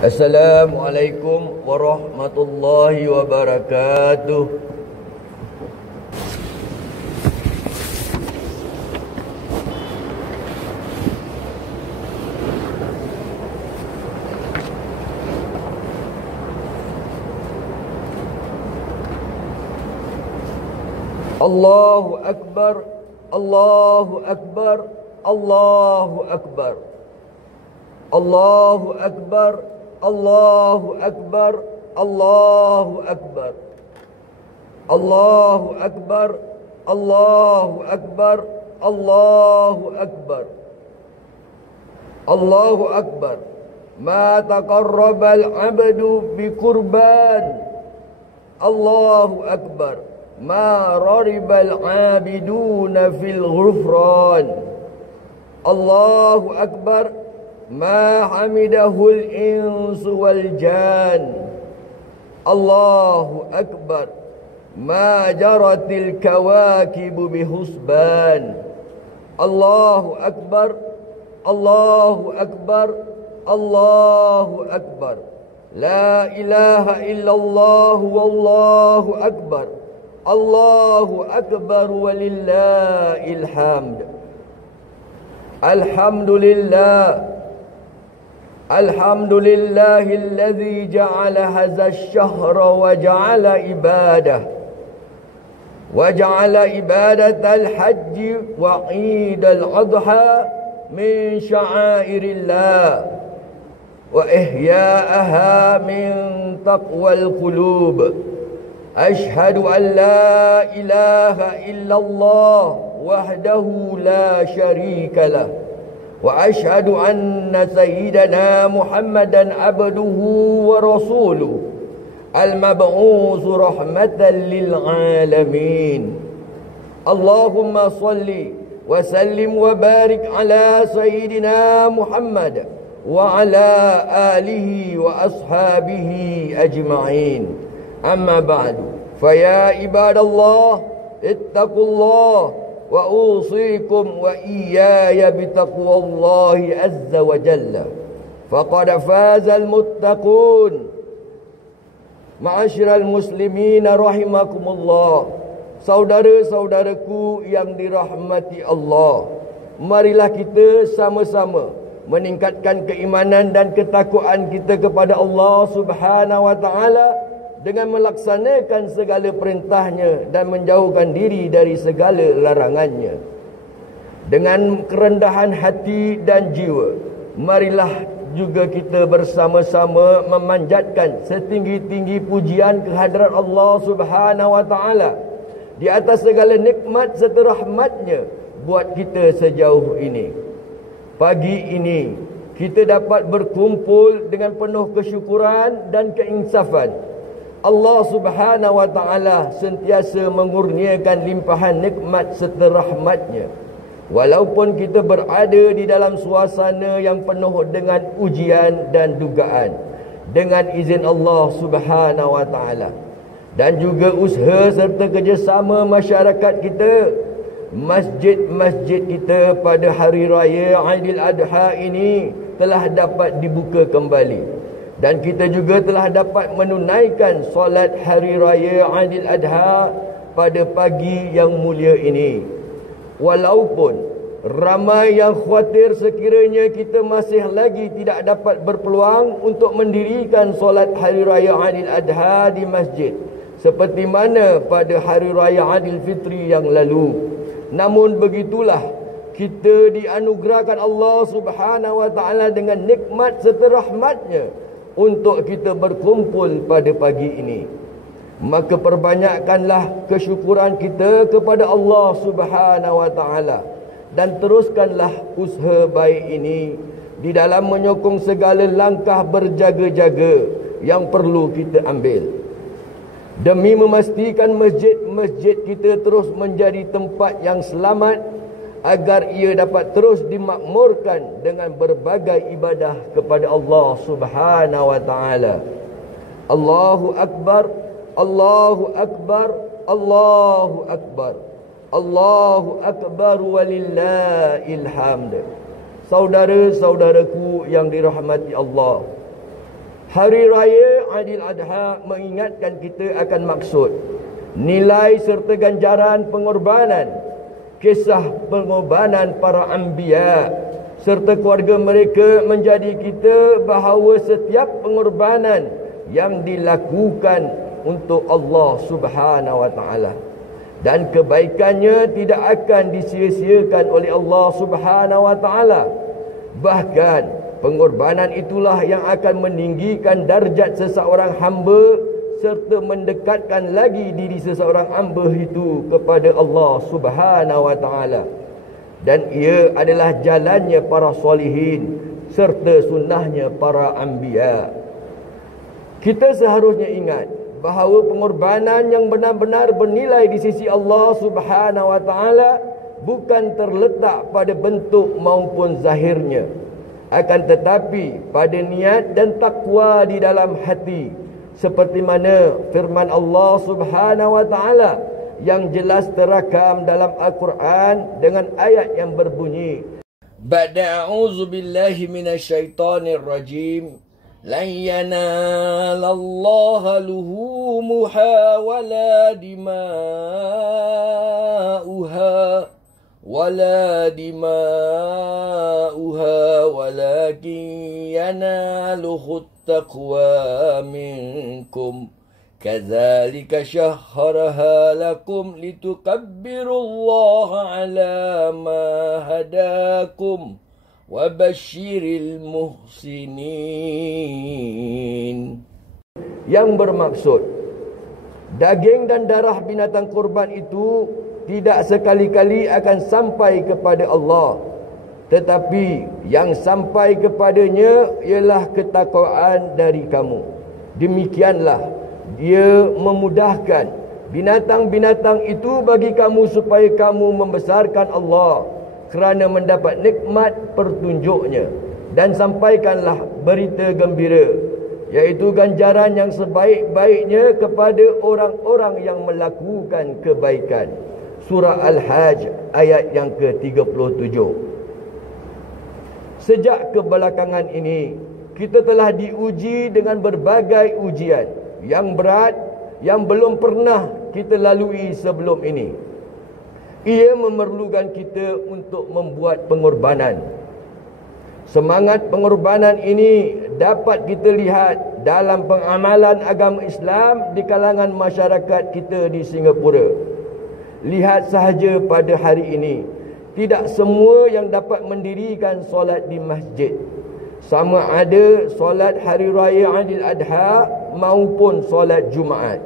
Assalamualaikum warahmatullahi wabarakatuh. Allahu Akbar, Allahu Akbar, Allahu Akbar, Allahu Akbar, Allahu Akbar, Allahu Akbar, Allahu Akbar, Allahu Akbar, Allahu Akbar, Allahu Akbar. Ma taqarrabal 'abdu biqurban. Allahu Akbar. Ma raribal 'abiduna fil ghufran. Allahu Akbar. Ma hamidahul insu wal jan. Allahu Akbar. Ma jaratil kawakibu bihusban. Allahu Akbar. Allahu Akbar. Allahu Akbar. La ilaha illallah wallahu akbar. Allahu Akbar walillahil hamd. Alhamdulillah. Alhamdulillahilladzi ja'ala hadzal syahra wa ja'ala ibadah. Wa ja'ala ibadatal hajji wa 'idal adha min sya'airillah. Wa ihya'aha min taqwal qulub. Ashhadu an la ilaha illallah wahdahu la syarika lah. Wa ashhadu anna sayyidana Muhammadan abduhu wa rasuluh al-mab'uts rahmatan lil alamin. Allahumma salli wa sallim wa barik ala sayyidina Muhammad wa ala alihi wa ashabihi ajma'in. Amma ba'du, faya ibadallah ittaqullah wa usikum wa iyaya bitaqwallahi azza wa jalla. Faqad fazal muttaqun. Ma'asyiral muslimin rahimakumullah. Saudara-saudaraku yang dirahmati Allah, marilah kita sama-sama meningkatkan keimanan dan ketakwaan kita kepada Allah Subhanahu wa taala dengan melaksanakan segala perintahnya dan menjauhkan diri dari segala larangannya. Dengan kerendahan hati dan jiwa, marilah juga kita bersama-sama memanjatkan setinggi-tinggi pujian kehadrat Allah Subhanahu wa taala di atas segala nikmat serta rahmatnya buat kita sejauh ini. Pagi ini kita dapat berkumpul dengan penuh kesyukuran dan keinsafan. Allah Subhanahu wa taala sentiasa mengurniakan limpahan nikmat serta rahmatnya. Walaupun kita berada di dalam suasana yang penuh dengan ujian dan dugaan, dengan izin Allah Subhanahu wa taala, dan juga usaha serta kerjasama masyarakat kita, masjid-masjid kita pada hari raya Aidil Adha ini telah dapat dibuka kembali, dan kita juga telah dapat menunaikan solat hari raya Aidil Adha pada pagi yang mulia ini. Walaupun ramai yang khawatir sekiranya kita masih lagi tidak dapat berpeluang untuk mendirikan solat hari raya Aidil Adha di masjid seperti mana pada hari raya Aidil Fitri yang lalu. Namun begitulah, kita dianugerahkan Allah Subhanahu wa taala dengan nikmat serta rahmatnya untuk kita berkumpul pada pagi ini. Maka perbanyakkanlah kesyukuran kita kepada Allah Subhanahu wa taala, dan teruskanlah usaha baik ini di dalam menyokong segala langkah berjaga-jaga yang perlu kita ambil demi memastikan masjid-masjid kita terus menjadi tempat yang selamat, agar ia dapat terus dimakmurkan dengan berbagai ibadah kepada Allah Subhanahu wa taala. Allahu Akbar, Allahu Akbar, Allahu Akbar, Allahu Akbar walillahil hamd. Saudara-saudaraku yang dirahmati Allah, Hari Raya Aidil Adha mengingatkan kita akan maksud, nilai serta ganjaran pengorbanan, kisah pengorbanan para anbiya serta keluarga mereka menjadi kita bahawa setiap pengorbanan yang dilakukan untuk Allah Subhanahu wa taala dan kebaikannya tidak akan disia-siakan oleh Allah Subhanahu wa taala. Bahkan pengorbanan itulah yang akan meninggikan darjat seseorang hamba serta mendekatkan lagi diri seseorang hamba itu kepada Allah Subhanahu wa taala. Dan ia adalah jalannya para solihin serta sunnahnya para anbiya. Kita seharusnya ingat bahawa pengorbanan yang benar-benar bernilai di sisi Allah Subhanahu wa taala bukan terletak pada bentuk maupun zahirnya, akan tetapi pada niat dan takwa di dalam hati, seperti mana firman Allah Subhanahu wa taala yang jelas terakam dalam Al-Quran dengan ayat yang berbunyi, Ba'da a'udzu billahi minasyaitonir rajim, lan yanalallaha luhumuha wala dima'uha walakin yanaluhu taqwa minkum kadzalika syahharaha lakum litukabbirullaha ala ma hadakum wa basyiril muhsinin. Yang bermaksud, daging dan darah binatang kurban itu tidak sekali-kali akan sampai kepada Allah, tetapi yang sampai kepadanya ialah ketakwaan dari kamu. Demikianlah Dia memudahkan binatang-binatang itu bagi kamu supaya kamu membesarkan Allah kerana mendapat nikmat pertunjuknya. Dan sampaikanlah berita gembira, iaitu ganjaran yang sebaik-baiknya kepada orang-orang yang melakukan kebaikan. Surah Al-Hajj ayat yang ke-37. Sejak kebelakangan ini, kita telah diuji dengan berbagai ujian yang berat yang belum pernah kita lalui sebelum ini. Ia memerlukan kita untuk membuat pengorbanan. Semangat pengorbanan ini dapat kita lihat dalam pengamalan agama Islam di kalangan masyarakat kita di Singapura. Lihat sahaja pada hari ini, tidak semua yang dapat mendirikan solat di masjid, sama ada solat Hari Raya Aidil Adha maupun solat Jumaat.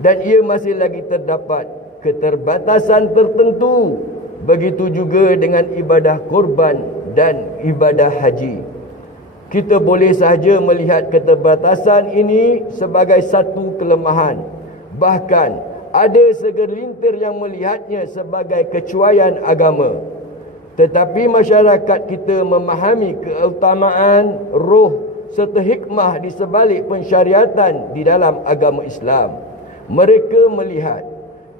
Dan ia masih lagi terdapat keterbatasan tertentu. Begitu juga dengan ibadah korban dan ibadah haji. Kita boleh sahaja melihat keterbatasan ini sebagai satu kelemahan. Bahkan ada segelintir yang melihatnya sebagai kecuaian agama. Tetapi masyarakat kita memahami keutamaan roh serta hikmah di sebalik pensyariatan di dalam agama Islam. Mereka melihat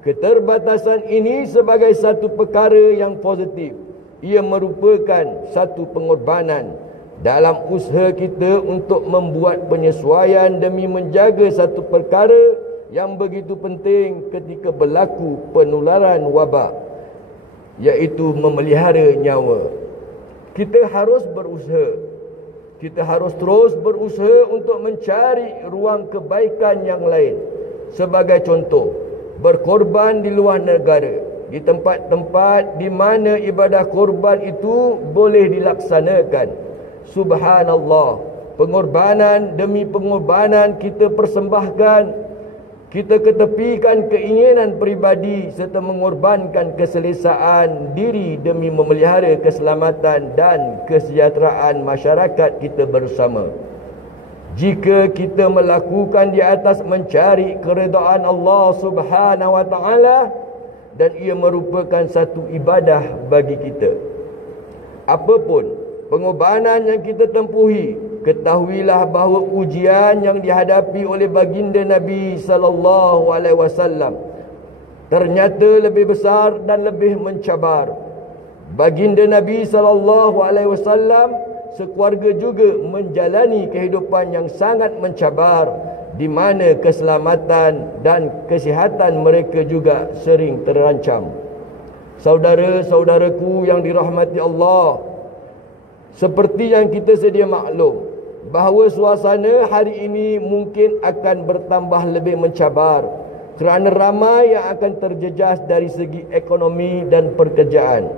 keterbatasan ini sebagai satu perkara yang positif. Ia merupakan satu pengorbanan dalam usaha kita untuk membuat penyesuaian demi menjaga satu perkara yang begitu penting ketika berlaku penularan wabak, iaitu memelihara nyawa. Kita harus berusaha. Kita harus terus berusaha untuk mencari ruang kebaikan yang lain. Sebagai contoh, berkorban di luar negara, di tempat-tempat di mana ibadah korban itu boleh dilaksanakan. Subhanallah, pengorbanan demi pengorbanan kita persembahkan. Kita ketepikan keinginan peribadi serta mengorbankan keselesaan diri demi memelihara keselamatan dan kesejahteraan masyarakat kita bersama. Jika kita melakukan di atas mencari keredaan Allah Subhanahu wa taala, dan ia merupakan satu ibadah bagi kita. Apapun pengorbanan yang kita tempuhi, ketahuilah bahawa ujian yang dihadapi oleh baginda Nabi sallallahu alaihi wasallam ternyata lebih besar dan lebih mencabar. Baginda Nabi sallallahu alaihi wasallam sekeluarga juga menjalani kehidupan yang sangat mencabar, di mana keselamatan dan kesihatan mereka juga sering terancam. Saudara-saudaraku yang dirahmati Allah, seperti yang kita sedia maklum, bahawa suasana hari ini mungkin akan bertambah lebih mencabar kerana ramai yang akan terjejas dari segi ekonomi dan pekerjaan.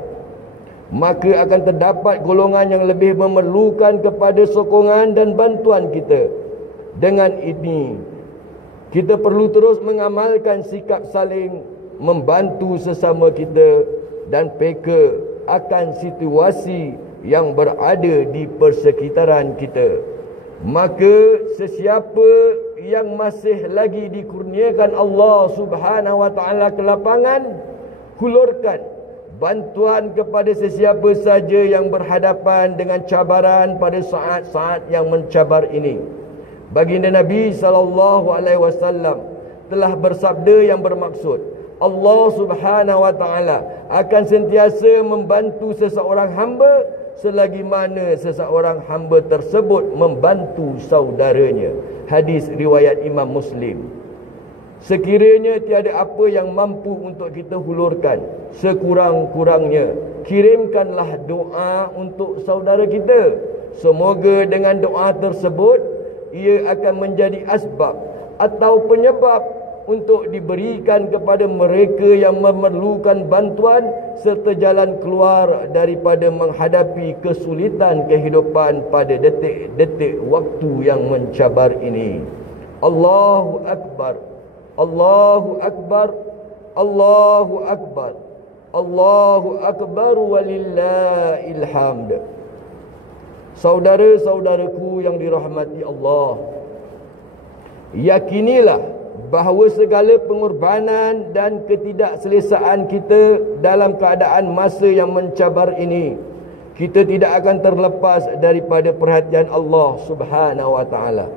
Maka akan terdapat golongan yang lebih memerlukan kepada sokongan dan bantuan kita. Dengan ini, kita perlu terus mengamalkan sikap saling membantu sesama kita dan peka akan situasi yang berada di persekitaran kita. Maka sesiapa yang masih lagi dikurniakan Allah Subhanahu wa taala kelapangan, hulurkan bantuan kepada sesiapa saja yang berhadapan dengan cabaran pada saat-saat yang mencabar ini. Baginda Nabi SAW telah bersabda yang bermaksud, Allah Subhanahu wa taala akan sentiasa membantu seseorang hamba selagi mana seseorang hamba tersebut membantu saudaranya. Hadis riwayat Imam Muslim. Sekiranya tiada apa yang mampu untuk kita hulurkan, sekurang-kurangnya kirimkanlah doa untuk saudara kita. Semoga dengan doa tersebut ia akan menjadi asbab atau penyebab untuk diberikan kepada mereka yang memerlukan bantuan serta jalan keluar daripada menghadapi kesulitan kehidupan pada detik-detik waktu yang mencabar ini. Allahu Akbar, Allahu Akbar, Allahu Akbar, Allahu Akbar walillahil hamd. Saudara-saudaraku yang dirahmati Allah, yakinilah bahawa segala pengorbanan dan ketidakselesaan kita dalam keadaan masa yang mencabar ini, kita tidak akan terlepas daripada perhatian Allah Subhanahu wa taala.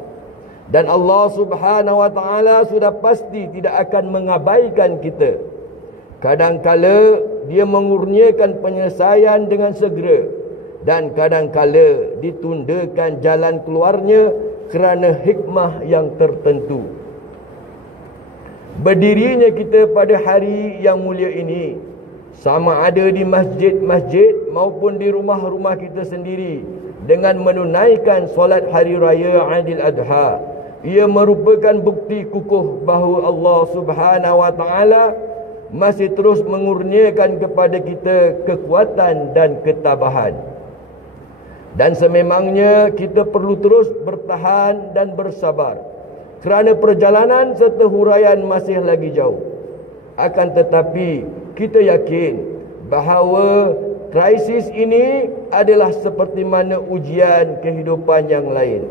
Dan Allah Subhanahu wa taala sudah pasti tidak akan mengabaikan kita. Kadang-kala dia mengurniakan penyelesaian dengan segera, dan kadang-kala ditundakan jalan keluarnya kerana hikmah yang tertentu. Berdirinya kita pada hari yang mulia ini, sama ada di masjid-masjid maupun di rumah-rumah kita sendiri, dengan menunaikan solat hari raya Aidil Adha, ia merupakan bukti kukuh bahawa Allah Subhanahu wa taala masih terus mengurniakan kepada kita kekuatan dan ketabahan. Dan sememangnya kita perlu terus bertahan dan bersabar, kerana perjalanan serta huraian masih lagi jauh. Akan tetapi kita yakin bahawa krisis ini adalah seperti mana ujian kehidupan yang lain.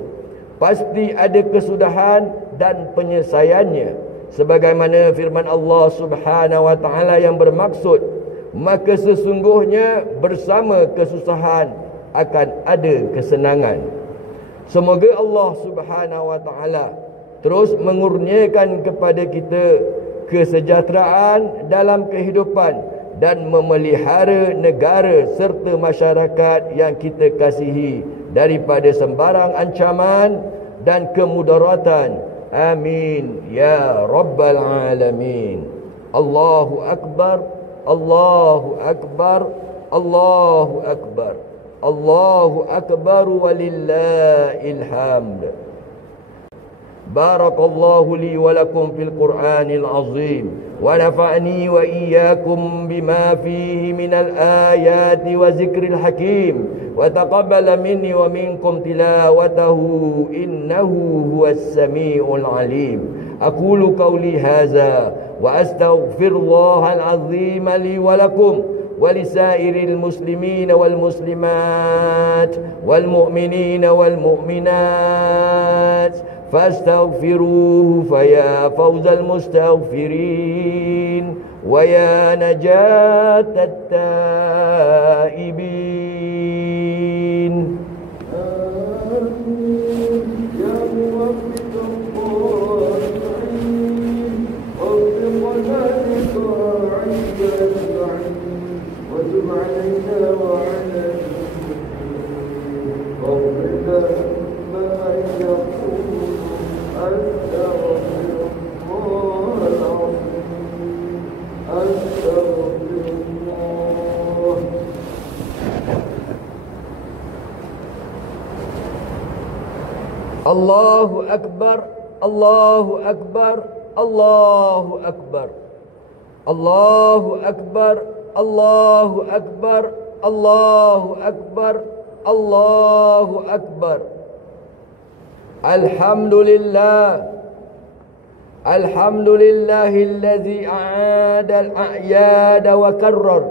Pasti ada kesudahan dan penyelesaiannya. Sebagaimana firman Allah Subhanahu wa taala yang bermaksud, maka sesungguhnya bersama kesusahan akan ada kesenangan. Semoga Allah Subhanahu wa taala terus mengurniakan kepada kita kesejahteraan dalam kehidupan dan memelihara negara serta masyarakat yang kita kasihi daripada sembarang ancaman dan kemudaratan. Amin ya rabbal alamin. Allahu akbar, Allahu akbar, Allahu akbar, Allahu akbar walillahil hamd. بارك الله لي ولكم في القرآن العظيم ونفعني وإياكم بما فيه من الآيات وذكر الحكيم وتقبل مني ومنكم تلاوته إنه هو السميع العليم. أقول قولي هذا وأستغفر الله العظيم لي ولكم ولسائر المسلمين والمسلمات والمؤمنين والمؤمنات فاستغفروه فيا فوز المستغفرين ويا نجاة التائبين. يا موفق الطائعين وفقنا لطاعتك أجمعين وتب علينا وعلى Allahu Akbar, Allahu Akbar, Allahu Akbar, Allahu Akbar, Allahu Akbar, Allahu Akbar, Allahu Akbar. Alhamdulillah, alhamdulillahilladzi a'ada al-a'yada wa karrar.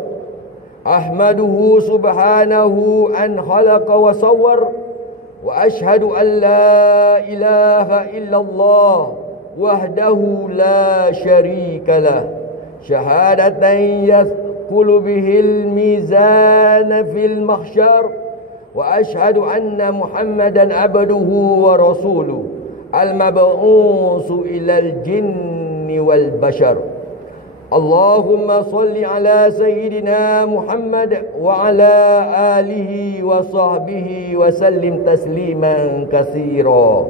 Ahmaduhu subhanahu an khalaqa wa sawwar. وأشهد أن لا إله إلا الله وحده لا شريك له شهادة يثقل به الميزان في المحشر وأشهد أن محمدا عبده ورسوله المبعوث إلى الجن والبشر اللهم صل على سيدنا محمد وعلى آله وصحبه وسلم تسليما كثيرا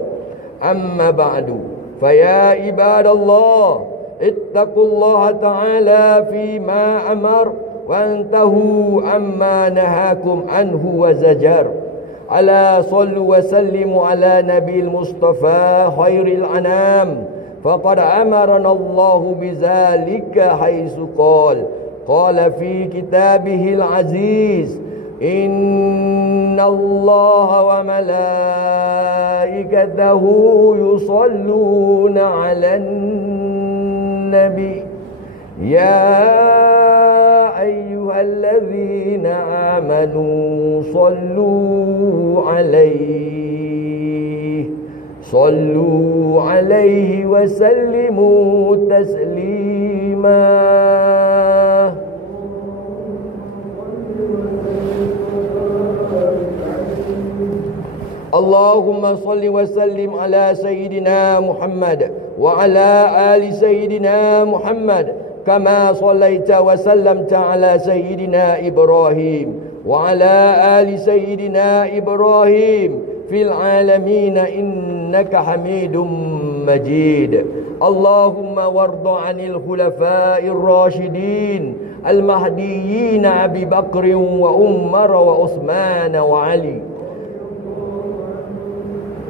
أما بعد فيا عباد الله اتقوا الله تعالى فيما أمر وانتهوا عما نهاكم عنه وزجر ألا صلوا وسلموا على نبي المصطفى خير الأنام فقد أمرنا الله بذلك حيث قال في كتابه العزيز إن الله وملائكته يصلون على النبي يا أيها الذين آمنوا صلوا عليه وسلموا تسليما اللهم صل وسلم على سيدنا محمد وعلى آل سيدنا محمد كما صليت وسلمت على سيدنا إبراهيم وعلى آل سيدنا إبراهيم في العالمين إنك حميد مجيد اللهم وارض عن الخلفاء الراشدين المهديين أبي بكر وعمر وعثمان وعلي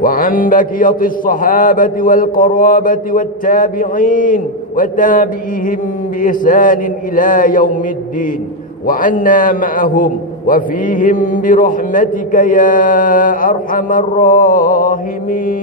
وعن بقية الصحابة والقرابة والتابعين وتابعيهم بإحسان إلى يوم الدين وعنا معهم وفيهم برحمتك يا أرحم الراحمين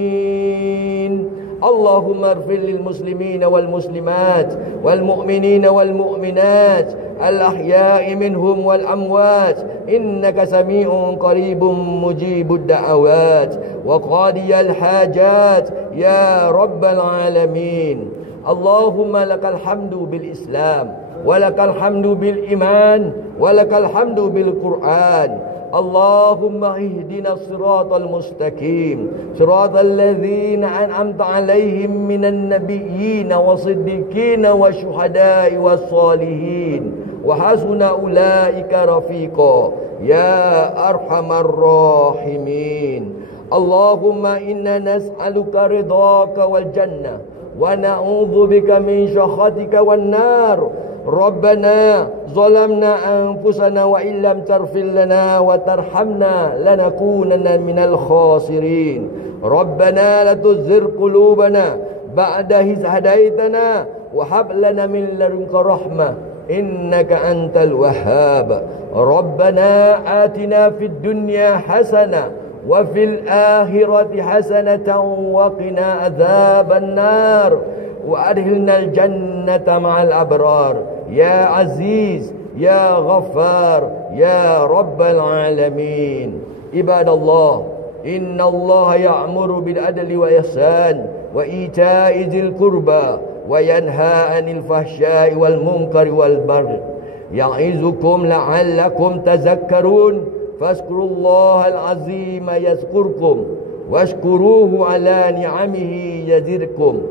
اللهم اغفر للمسلمين والمسلمات والمؤمنين والمؤمنات الأحياء منهم والأموات إنك سميع قريب مجيب الدعوات وقاضي الحاجات يا رب العالمين اللهم لك الحمد بالإسلام ولك الحمد بالإيمان ولك الحمد بالقرآن اللهم اهدنا الصراط المستقيم صراط الذين أنعمت عليهم من النبيين والصديقين والشهداء والصالحين وحسن أولئك رفيقا يا أرحم الراحمين اللهم إنا نسألك رضاك والجنة ونعوذ بك من سخطك والنار ربنا ظلمنا أنفسنا وإن لم تغفر لنا وترحمنا لنكونن من الخاسرين ربنا لا تزغ قلوبنا بعد إذ هديتنا وهب لنا من لدنك رحمة إنك أنت الوهاب ربنا آتنا في الدنيا حسنة وفي الآخرة حسنة وقنا عذاب النار وأدخلنا الجنة مع الأبرار يا عزيز يا غفار يا رب العالمين عباد الله إن الله يأمر بالعدل والإحسان وإيتاء ذي القربى وينهى عن الفحشاء والمنكر والبغي يعظكم لعلكم تذكرون فاذكروا الله العظيم يذكركم واشكروه على نعمه يزدكم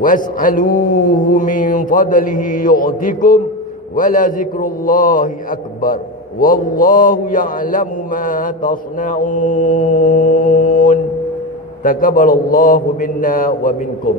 واسألوه من فضله يعطكم ولذكر الله أكبر والله يعلم ما تصنعون تقبل الله منا ومنكم